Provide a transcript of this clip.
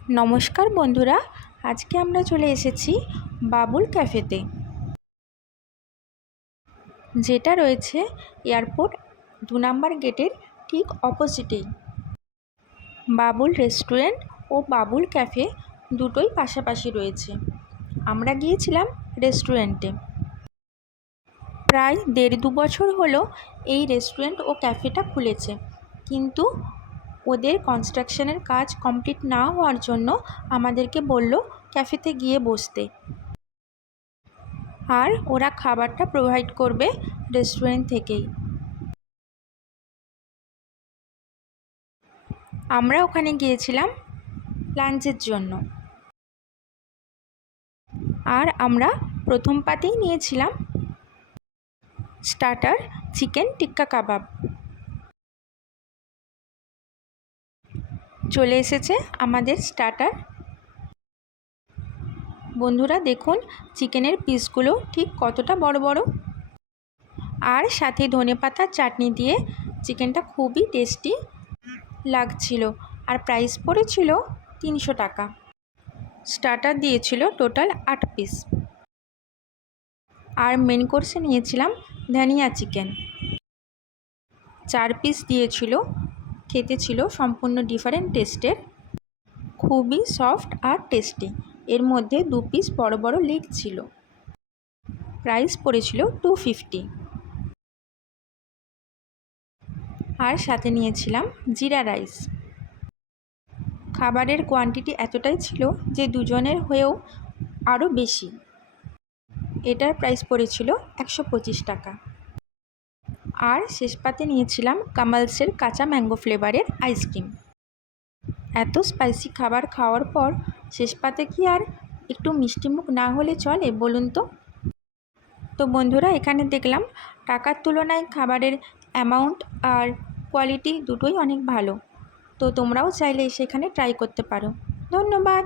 নমস্কার বন্ধুরা, আজকে আমরা চলে এসেছি বাবুল ক্যাফেতে, যেটা রয়েছে এয়ারপোর্ট 2 নম্বর গেটের ঠিক অপোজিটেই। বাবুল রেস্টুরেন্ট ও বাবুল ক্যাফে দুটোই পাশাপাশি রয়েছে। আমরা গিয়েছিলাম রেস্টুরেন্টে। প্রায় 1.5-2 বছর হলো এই রেস্টুরেন্ট ও ক্যাফেটা খুলেছে, কিন্তু ওদের কনস্ট্রাকশনের কাজ কমপ্লিট না হওয়ার জন্য আমাদেরকে বলল ক্যাফেতে গিয়ে বসতে, আর ওরা খাবারটা প্রোভাইড করবে রেস্টুরেন্ট থেকেই। আমরা ওখানে গিয়েছিলাম লাঞ্চের জন্য, আর আমরা প্রথম পাতেই নিয়েছিলাম স্টার্টার চিকেন টিক্কা কাবাব। চলে এসেছে আমাদের স্টার্টার। বন্ধুরা দেখুন চিকেনের পিসগুলো ঠিক কতটা বড় বড়, আর সাথে ধনেপাতার চাটনি দিয়ে চিকেনটা খুবই টেস্টি লাগছিল। আর প্রাইস পড়েছিল 300 টাকা। স্টার্টার দিয়েছিল টোটাল 8 পিস, আর মেন কোর্সে নিয়েছিলাম ধনিয়া চিকেন 4 পিস দিয়েছিল। খেতে ছিল সম্পূর্ণ ডিফারেন্ট টেস্টের, খুবই সফট আর টেস্টি। এর মধ্যে 2 পিস বড় বড় লেগ ছিল। প্রাইস পড়েছিল 250। আর সাথে নিয়েছিলাম জিরা রাইস। খাবারের কোয়ান্টিটি এতটাই ছিল যে দুজনের হয়েও আরও বেশি। এটার প্রাইস পড়েছিল 125 টাকা। আর শেষ পাতে নিয়েছিলাম কামালসের কাঁচা ম্যাঙ্গো ফ্লেভারের আইসক্রিম। এত স্পাইসি খাবার খাওয়ার পর শেষ পাতে কি আর একটু মিষ্টিমুখ না হলে চলে বলুন তো? তো বন্ধুরা এখানে দেখলাম টাকার তুলনায় খাবারের অ্যামাউন্ট আর কোয়ালিটি দুটোই অনেক ভালো। তো তোমরাও চাইলে সেখানে ট্রাই করতে পারো। ধন্যবাদ।